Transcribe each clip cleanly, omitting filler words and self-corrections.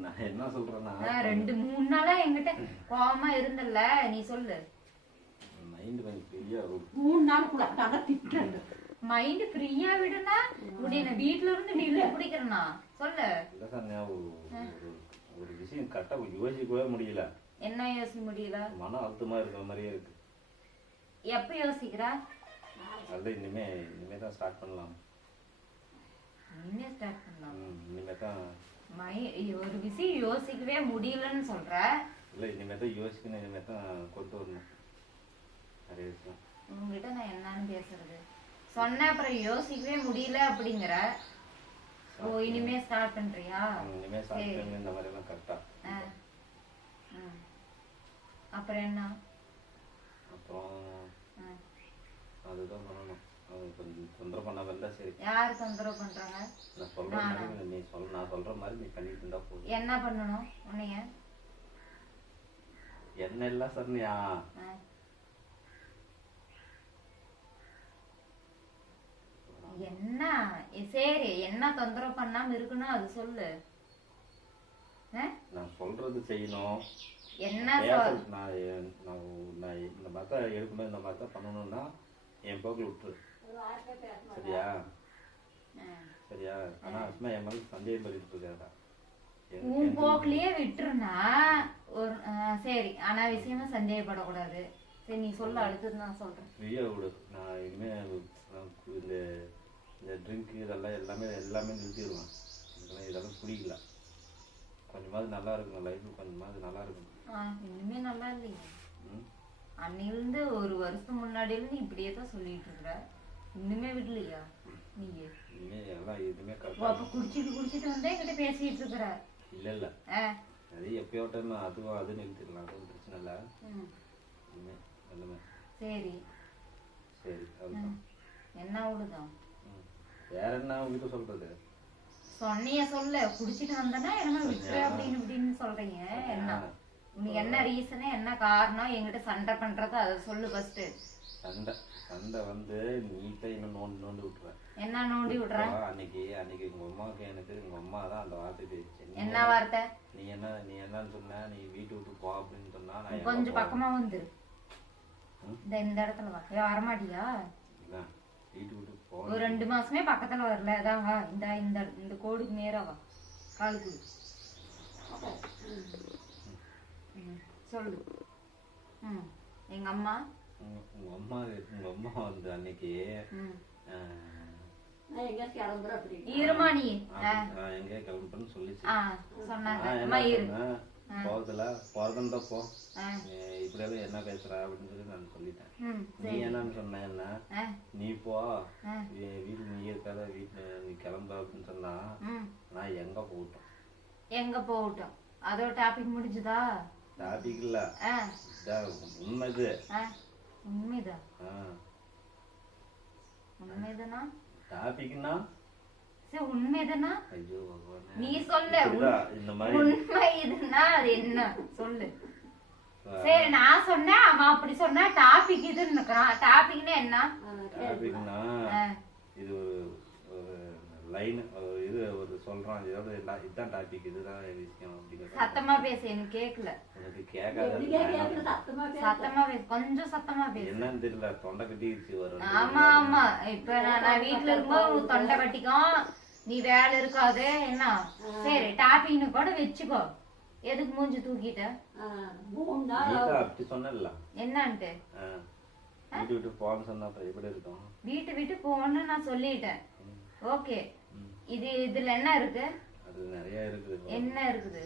நான் என்ன சொல்றேன்னா 2-3 நாளா என்கிட்ட கோவமா இருந்தல்ல, நீ சொல்லு. மைண்ட் கொஞ்சம் ஃப்ரீயா 3 நாள் கூட அதான் திட்டுறேன். மைண்ட் ஃப்ரீயா விடுனா முடியல, வீட்டுல இருந்து வெளியில பிடிக்கிறனா சொல்லு. இல்ல சார், ஒரு விஷயம் கரெக்டா யோசிக்கவே முடியல. என்ன யோசிக்க முடியல? மன அழுத்தமா இருக்கிற மாதிரியே இருக்கு. எப்ப யோசிக்கிறா? அது இனிமே தான் ஸ்டார்ட் பண்ணலாம். இனிமே ஸ்டார்ட் பண்ணலாம். இனிமே தான் ஒரு விஷயம் யோசிக்கவே முடியலன்னு சொல்ற. இல்ல, இனிமே தான் யோசிக்கணும். இனிமே தான் கொண்டு வரணும் நிறைய விஷயம். உங்ககிட்ட நான் என்னன்னு பேசுறது சொன்ன, அப்புறம் யோசிக்கவே முடியல அப்படிங்கிற. ஓ, இனிமே ஸ்டார்ட் பண்றியா? இனிமே ஸ்டார்ட் பண்ணி இந்த மாதிரி எல்லாம் கரெக்டா. அப்புறம் என்ன? அப்புறம் அதுதான் பண்ணணும். அது கொஞ்சம் தொந்தரவு பண்ணாம இருந்தா சரி. யாரு தொந்தரவு பண்றாங்க? நான் சொல்ற மாதிரி நான் சொல்ற மாதிரி நீ பண்ணிட்டு இருந்தா போதும். என்ன பண்ணணும் உன்னைய? என்ன இல்ல சரண்யா, என்ன சரி, என்ன தொந்தரவு பண்ணாம இருக்கணும் அது சொல்லு. நான் சொல்றது செய்யணும். என்ன நான் இந்த மாதிரி எடுக்கணும், இந்த மாதிரி தான் பண்ணணும்னா என் போக்கில் விட்டுரு. சரியா? சரியா? ஆனா சும்மா என் மேல சந்தேகம் பண்ணிட்டு இருக்காதா? உன் போக்குலயே விட்டுருனா ஒரு சரி, ஆனா விஷயமா சந்தேகப்படக்கூடாது. சரி, நீ சொல்ல, அடுத்தது நான் சொல்றேன். ஃப்ரீயா விடு. நான் இனிமே இந்த ட்ரிங்க் இதெல்லாம் எல்லாமே நிறுத்திடுவேன். இதெல்லாம் பிடிக்கல. கொஞ்சமாவது நல்லா இருக்கணும் லைஃப், கொஞ்சமாவது நல்லா இருக்கணும். இனிமே நல்லா இல்லையா? அன்னிலிருந்து ஒரு வருஷம் முன்னாடி இருந்து இப்படியே தான் சொல்லிட்டு இருக்கிற. இன்னுமே விடலையா நீங்க? எதுவுமே அப்ப குடிச்சிட்டு வந்து என்கிட்ட பேசிட்டு இருக்கிற. இல்ல அது எப்பயோ டைம் அது நிறுத்திடலாம். அது பிரச்சனை இல்ல. சரி சரி, அதுதான். என்ன விடுதான்? வேற என்ன உங்ககிட்ட சொல்றது? சொன்னிய சொல்ல, குடிச்சிட்டு வந்தனா என்ன விட்டுற அப்படின்னு இப்படின்னு சொல்றீங்க. என்ன உனக்கு என்ன ரீசனு, என்ன காரணம்? என்கிட்ட சண்டை பண்றது அதை சொல்லு ஃபர்ஸ்ட். சண்டை வந்து நீட்டா இன்னும் நோண்டி விட்டுறேன். என்ன நோண்டி விடுறேன்? அன்னைக்கு உங்க அம்மாவுக்கு எனக்கு உங்க அம்மா தான் அந்த வார்த்தை பேச்சு. என்ன வார்த்தை? நீ என்னன்னு சொன்ன, நீ வீட்டு விட்டு போ அப்படின்னு சொன்னா நான் கொஞ்சம் பக்கமா வந்து இந்த இடத்துல வா. வரமாட்டியா? வீட்டு விட்டு போ. ஒரு 2 மாசமே பக்கத்துல வரல. அதான் வா, இந்த கோடுக்கு நேரா வா, காலுக்கு சொல்லு. எங்க அம்மா வந்து அன்னைக்கு இருமா நீ எங்க கிளம்புறேன்னு சொல்லிச்சு. சொன்னாங்க போறதுல போறதுன்னு போ, இப்படி எல்லாம் என்ன பேசுற அப்படின்னு சொல்லி நான் சொல்லிட்டேன். நீ என்னன்னு சொன்ன, என்ன நீ போ, வீட்டுல நீ இருக்காத, வீட்டுல நீ கிளம்பு அப்படின்னு சொன்னா நான் எங்க போகட்டும்? அதோட டாபிக் முடிஞ்சுதா? டாபிக் இல்ல, உண்மைது. உண்மைதானா? டாபிக்னா உண்மைதானா? ஐயோ நீ சொல்ல. உண்மை இதுன்னா அது என்ன சொல்லு. சரி, நான் சொன்னேன், அவன் அப்படி சொன்னா டாபிக் இதுன்னு. டாபிக்னா என்ன? டாபிக்னா இது ஒரு லைன், இது ஒரு சொல்றான், இதுதான் டாபிக், இதுதான் விஷயம் அப்படிங்கிறது. சத்தமா பேசு, எனக்கு கேட்கல. எனக்கு கேட்காது. சத்தமா பேசு, கொஞ்சம் சத்தமா பேசு. என்னன்னு தெரியல, தொண்டை கட்டிடுச்சு வரும். ஆமா இப்ப நான் வீட்டுல இருக்கும்போது தொண்டை கட்டிக்கும், நீ வேலை இருக்காது என்ன. சரி, டாபிக்னு கூட வச்சுக்கோ. எதுக்கு மூஞ்சி தூக்கிட்ட? அப்படி சொன்னல என்னன்ட்டு வீட்டு விட்டு போன்னு சொன்னா எப்படி இருக்கும்? வீட்டு விட்டு போன்னு நான் சொல்லிட்டேன். ஓகே, இதுல என்ன இருக்கு? அது நிறைய இருக்குது. என்ன இருக்குது?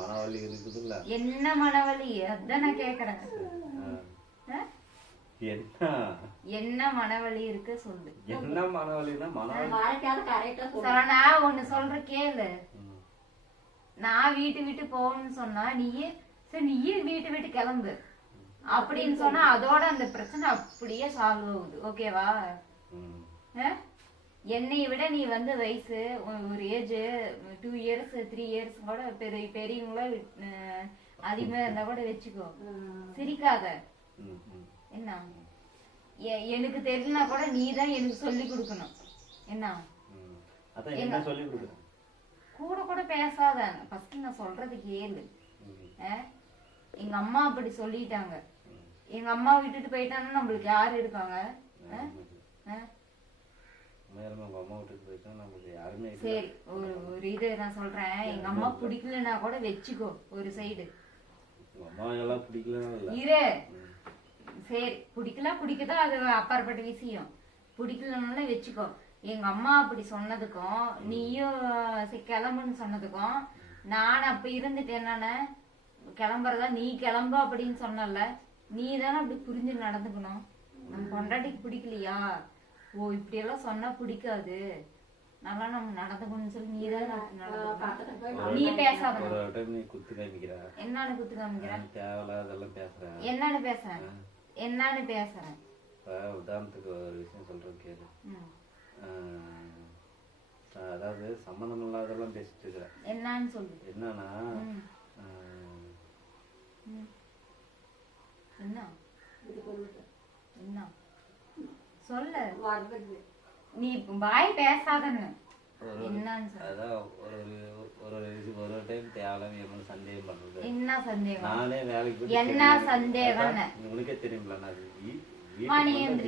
மனவலி இருக்குதுல்ல. என்ன மனவலி? அதான் நான் கேக்குறேன். என்ன மனவலி இருக்கு சொல்லு. என்ன மனவலினா? சரணா, ஒண்ணு சொல்ற கேளு. நான் வீட்டு விட்டு போகணும்னு சொன்னா நீயே வீட்டு விட்டு கிளம்பு அப்படின்னு சொன்னா அதோட அந்த பிரச்சனை அப்படியே சால்வ் ஆகுது. ஓகேவா? என்னை விட நீ வந்து வயசு ஒரு ஏஜ் 2 years 3 years கூட பெரியவங்கள அதிகமா இருந்தா கூட வச்சுக்கோ. சிரிக்காத. என்ன, எனக்கு தெரியலனா கூட நீதான் எனக்கு சொல்லி கொடுக்கணும். என்ன சொல்லி கொடுக்கணும்? கூட கூட பேசாத. ஃபர்ஸ்ட் நான் சொல்றது கேளு. எங்க அம்மா அப்படி சொல்லிட்டாங்க. எங்க அம்மா விட்டுட்டு போயிட்டாங்கன்னா நம்மளுக்கு யாரு இருக்காங்க? சரி, ஒரு இது நான் சொல்றேன். எங்க அம்மா பிடிக்கலன்னா கூட வச்சுக்கோ ஒரு சைடு. இரு, சரி, பிடிக்குதோ அது அப்பாற்பட்ட விஷயம். பிடிக்கலன்னு வச்சுக்கோ. எங்க அம்மா அப்படி சொன்னதுக்கும் நீயும் கிளம்புன்னு சொன்னதுக்கும் நான் அப்ப இருந்துட்டு என்னன்னு கிளம்புறதா நீ கிளம்பு அப்படின்னு சொன்னல, நீ தானே அப்படி புரிஞ்சு நடந்துக்கணும். நம்ம பொண்டாட்டிக்கு பிடிக்கலையா, ஓ இப்படி எல்லாம் சொன்னா பிடிக்காது, நல்லா நம்ம நடந்துக்கணும்னு சொல்லி நீ தான் நடந்துக்கணும். நீ பேசாத. என்னன்னு குத்து காமிக்கிற? என்னன்னு பேசுறேன்? உதாரணத்துக்கு ஒரு விஷயம் சொல்றேன் கேளு. அதாவது சம்பந்தம் இல்லாதெல்லாம் பேசிட்டு இருக்கிறேன். என்னன்னு சொல்லு. என்னன்னா என்ன சொல்லு. நீ வாய் பேசாதன்னு. ஒரு டைம் தேவையில்லாம சந்தேகம் பண்றது. என்ன சந்தேகம்? நானே வேலைக்கு என்ன சந்தேகம்? உனக்கே தெரியும்ல, நான்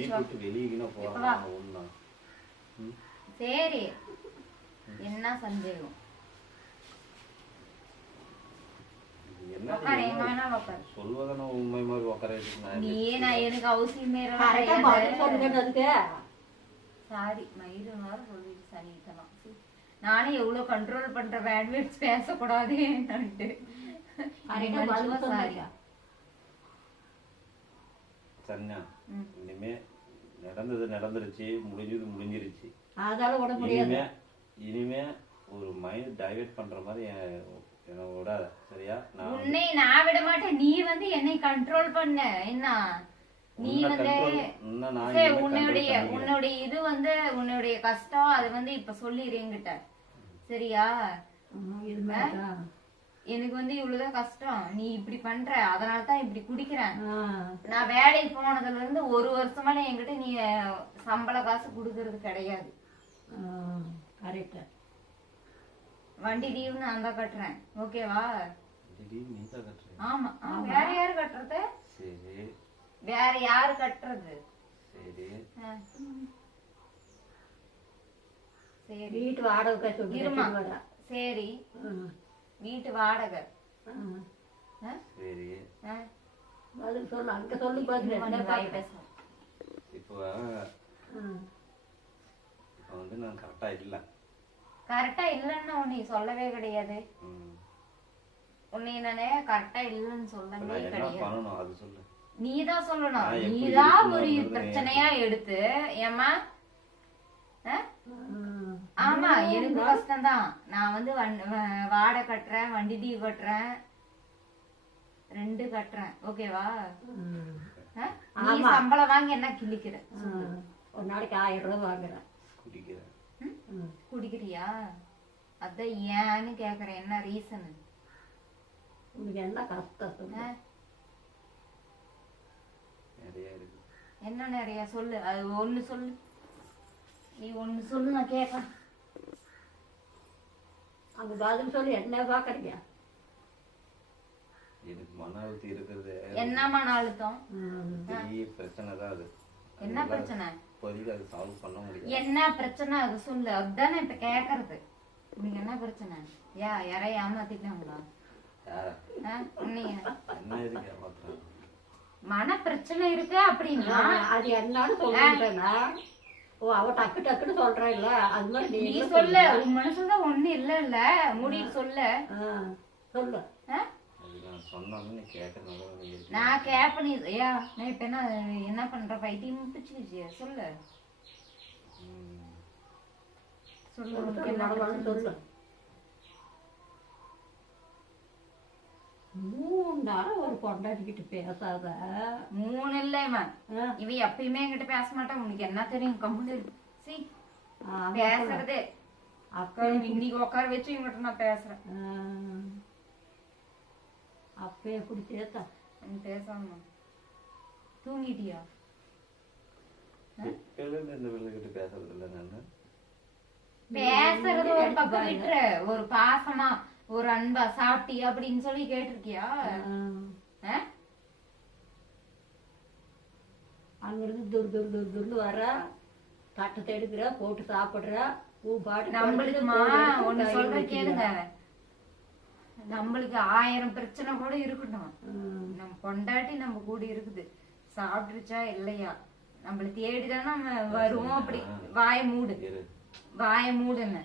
வீட்டு வெளியே போறேன் ஒண்ணு. சரி, என்ன சந்தேகம்? சொல்வதான உண்மை மாதிரி உட்கார. நீ நான் எனக்கு அவசியமே சாரி மயிறு நேரம் சொல்லிட்டு சனித்தனம். நானே எவ்வளவு கண்ட்ரோல் பண்ற வேட்வேட்ஸ் பேசக்கூடாது. சன்யா, இனிமே நடந்தது நடந்துருச்சு, முடிஞ்சிருச்சு. இனிமே ஒரு மைண்ட் டைவர்ட் பண்ற மாதிரி என்ன விடாத, சரியா? உன்னை நான் விட மாட்டேன். நீ வந்து என்னை கண்ட்ரோல் பண்ண. என்ன நீ வந்து உன்னுடைய இது வந்து உன்னுடைய கஷ்டம், அது வந்து இப்ப சொல்லிடு என்கிட்ட, சரியா? எனக்கு வந்து இவ்வளவுதான் கஷ்டம், நீ இப்படி பண்ற, அதனாலதான் இப்படி குடிக்கிறேன். நான் வேலைக்கு போனதுல இருந்து ஒரு வருஷமா என்கிட்ட நீ சம்பள காசு குடுக்கறது கிடையாது. வண்டி டீவ் நான் தான் கட்டுறேன், ஓகேவா? ஆமா, வேற யாரு கட்டுறது? வேற யாரு கட்டுறது? சரி, வீட்டு வாடகை. சரி, வீட்டு வாடகை. சரி, சொல்லு, அங்க சொல்லி பாத்து. இப்போ வந்து நான் கரெக்டா இல்ல. கரெக்டா இல்லன்னு உன்னை சொல்லவே கிடையாது. உன்னை நானே கரெக்டா இல்லன்னு சொல்லவே கிடையாது. நீதான் சொல்லணும். நீதான் ஒரு பிரச்சனையா எடுத்து, ஏமா? ஆமா, எனக்கு கஷ்டம்தான். நான் வந்து வாடகை கட்டுறேன், வண்டி டீ கட்டுறேன், 2 கட்டுறேன், ஓகேவா? நீ சம்பளம் வாங்கி என்ன கிழிக்கிற? ஒரு நாளைக்கு 1000 ரூபாய் வாங்குறேன். குடிக்கிறியா? அதான் ஏன்னு கேக்குறேன். என்ன ரீசன்? உனக்கு என்ன கஷ்டம்? என்ன நிறைய சொல்லு. அது ஒண்ணு சொல்லு. நீ ஒண்ணு சொல்லு, நான் கேட்கறேன். அந்த பதில் சொல்லி என்ன பாக்குறீங்க? எனக்கு மன அழுத்தம் இருக்குது. என்ன மன அழுத்தம்? பிரச்சனை தான் அது. என்ன பிரச்சனை? அது சால்வ் பண்ண முடியாது. என்ன பிரச்சனை அது சொல்லு. அதுதானே இப்ப கேக்குறது. உனக்கு என்ன பிரச்சனை? யாரையும் ஏமாத்திட்டாங்களா? மன பிரச்சனை இருக்கு அப்படின்னா அது என்னன்னு சொல்றேன்னா, ஓ அவ டக்கு டக்குன்னு சொல்றா இல்ல, அது மாதிரி நீ சொல்லு. உன் மனசுல ஒண்ணு இல்ல முடிவு சொல்லு. சொல்லு. நான் கேப்ப. நீ நான் இப்ப என்ன பண்ற? பைத்தியம் பிடிச்சிருச்சு. சொல்லு சொல்லு. சொல்லு. 3 நாள் ஒரு பொண்டாட்டிக்கிட்ட பேசாத. 3 இல்லையம்மா, இவ எப்பயுமே என்கிட்ட பேச மாட்டான். உனக்கு என்ன தெரியும்? கம்பெனி பேசுறதே அக்கா. இன்னைக்கு உட்கார வச்சு இவங்கிட்ட நான் பேசுறேன். அப்பே பிடிச்சேத்தா பேசாம தூங்கிட்டியா? பேசுறது ஒரு பக்கம் விட்டுற, ஒரு பாசமா ஒரு அன்பா சாப்பிட்டியா அப்படின்னு சொல்லி கேட்டிருக்கியா? அங்கிருந்து துரு வர தட்டத்தை எடுக்கிற போட்டு சாப்பிடுற நம்மளுக்குமா ஒண்ணு சொல்ற கேளுங்க, நம்மளுக்கு 1000 பிரச்சனை கூட இருக்கட்டும், நம்ம பொண்டாட்டி நம்ம கூட இருக்குது, சாப்பிட்டுருச்சா இல்லையா நம்மள தேடிதானே நம்ம வருவோம். அப்படி வாய மூடுன்னு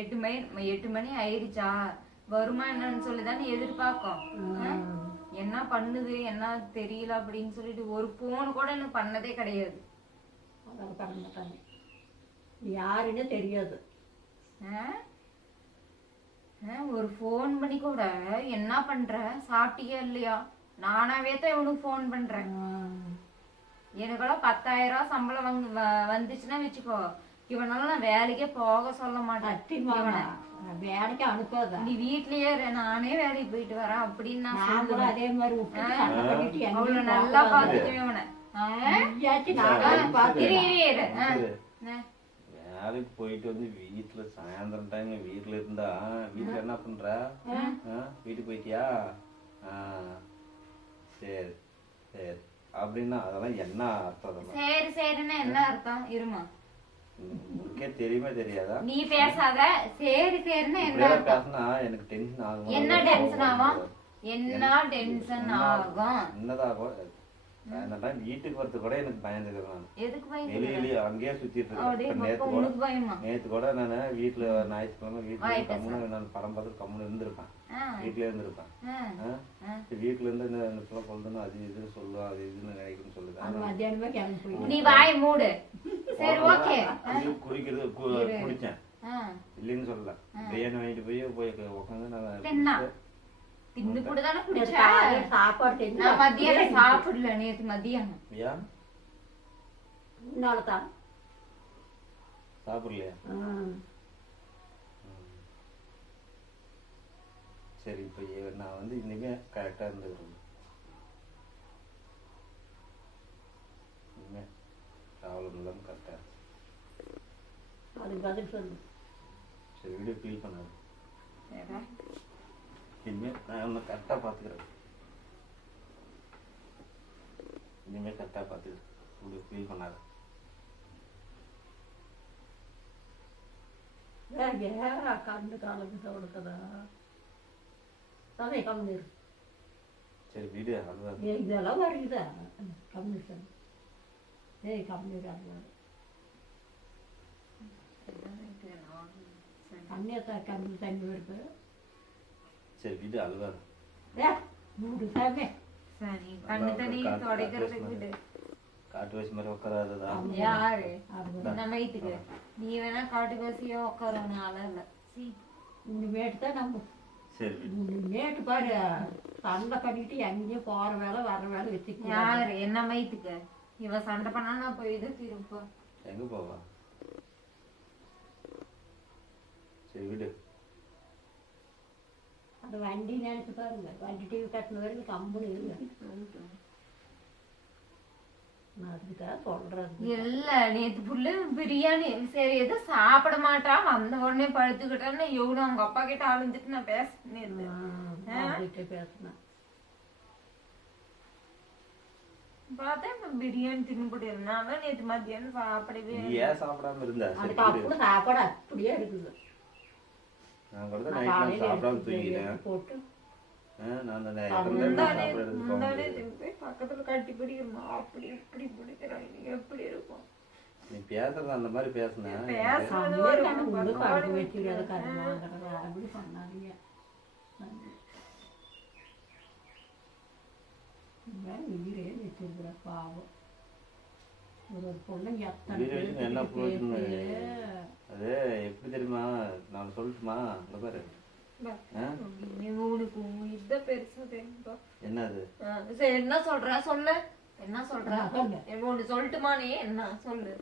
8 மணி ஆயிடுச்சா வருமா என்னன்னு சொல்லிதானே எதிர்பார்க்கும். என்ன பண்ணுது என்ன தெரியல அப்படின்னு சொல்லிட்டு ஒரு போன் கூட எனக்கு பண்ணதே கிடையாது. யாருன்னு தெரியாது. ஒரு போன் பண்ணி கூட என்ன பண்ற சாப்பிட்டியா இல்லையா, நானாவே தான் இவனுக்கு போன் பண்றேன். எனக்கெல்லாம் 10,000 ரூபாய் சம்பளம் வந்துச்சுன்னா வச்சுக்கோ, இவனால நான் வேலைக்கே போக சொல்ல மாட்டேன். வேலைக்கு அனுப்பாத, நீ வீட்லயே நானே வேலைக்கு போயிட்டு வரேன் அப்படின்னு நான் கூட அதே மாதிரி அவ்வளவு நல்லா பாத்துக்குவேன் இவனை. வேலைக்கு போயிட்டு வந்து வீட்டுல சாயந்தரம் டைம்ல வீட்டுல இருந்தா வீட்டுல என்ன பண்ற? வீட்டுக்கு போயிட்டியா? சரி சரி அப்படின்னா அதெல்லாம் என்ன அர்த்தம்? சரி சரின்னா என்ன அர்த்தம் இருமா, உனக்கே தெரியுமே தெரியாதா? நீ பேசாத. சரி சரின்னா என்ன பேசினா எனக்கு டென்ஷன் ஆகும். என்ன டென்ஷன் ஆகும்? என்ன டென்ஷன் ஆகும்? என்னதாகும்? வீட்டுக்கு வரது கூட எனக்கு பயந்துக்கிறேன். எதுக்கு பயம்? வெளியிலயே அங்கேயே சுத்திட்டு இருக்கேன். நேத்து கூட நானு வீட்டுல ஞாயிற்றுக்கிழமை வீட்டுல கம்முன்னு நான் படம் பார்த்து கம்முன்னு இருந்திருப்பேன். வீட்டுல இருந்திருப்பேன். வீட்டுல இருந்து இந்த பிள்ளை சொல்லுன்னு அது இது சொல்லுவா அது இதுன்னு நினைக்குன்னு சொல்லுது. நீ வாய் மூடு. சரி ஓகே. குடிக்கிறது குடிச்சேன் இல்லைன்னு சொல்லல. பிரியாணி வாங்கிட்டு போய் உட்காந்து நான் தின்னு கூட தானே குடிச்சேன். சாப்பாடு நான் மத்தியானம் சாப்பிடல, நேத்து மத்தியானம். சாப்பிடலையா? சரி இப்ப நான் வந்து இனிமே கரெக்டா இருந்துக்கிறேன். இனிமே ப்ராப்ளம் இல்லாம கரெக்டா அதுக்கு பதில் சொல்லு. சரி வீடியோ ஃபீல் பண்ணாது. இனிமே நான் உன்னை கரெக்டா பாத்துக்கிறேன். இனிமே கரெக்டா பாத்துக்கிறேன். வீடியோ ஃபீல் பண்ணாது. கண்டு காலத்து கொடுக்கதா கம்மி. சரி வீடியோ இதெல்லாம் வருதா கம்மிஷன்? ஏய் கம்மி கம்மியா கம்மி தண்ணி வருது. சரி வீடு அழுவாது. காட்டு வயசு மாதிரி உட்காராதா? யாரு நம்ம வீட்டுக்கு நீ வேணா காட்டு வயசியா உட்காரணும். ஆள இனிமேட்டுதான் நம்ம சரி நேட்டு பாரு சண்டை பண்ணிட்டு எங்கேயும் போற வேலை வர வேலை வச்சுக்க. யாரு என்ன மயித்துக்கு இவ சண்டை பண்ணா நான் போயிது திரும்ப எங்க போவா? சரி விடு. அந்த வண்டி நினைச்சு பாருங்க, வண்டி டிவி கட்டின வரைக்கும் கம்பெனி இல்லை. அதுக்குதான் சொல்றது இல்ல. நேத்து புள்ள பிரியாணி சரி எதோ சாப்பிட மாட்டா, வந்த உடனே படுத்துக்கிட்டான்னு எவ்வளவு அவங்க அப்பா கிட்ட ஆளுந்துட்டு நான் பேசினேன். பார்த்தேன் இப்ப பிரியாணி தின்னு இருந்தாலும் நேத்து மத்தியானம் சாப்பிடவே. ஏன் சாப்பிடாம இருந்தா? அதுக்கு சாப்பாடு அப்படியே இருக்குது. நான் கூட நைட்ல சாப்பிடாம தூங்கிட்டேன். போட்டு பக்கத்துல கட்டி பிடிக்கிறமா அப்படி இப்படி பிடிக்கிறான். எப்படி இருக்கும் நீ பேசுறது? அந்த மாதிரி பேசுன பாவம் என்ன போயிட்டு அது எப்படி தெரியுமா? நான் சொல்லட்டுமா? பாரு என்னது என்ன சொல்ற சொல்லு. என்ன சொல்ற சொல்லட்டுமா? நீ என்ன சொல்லு.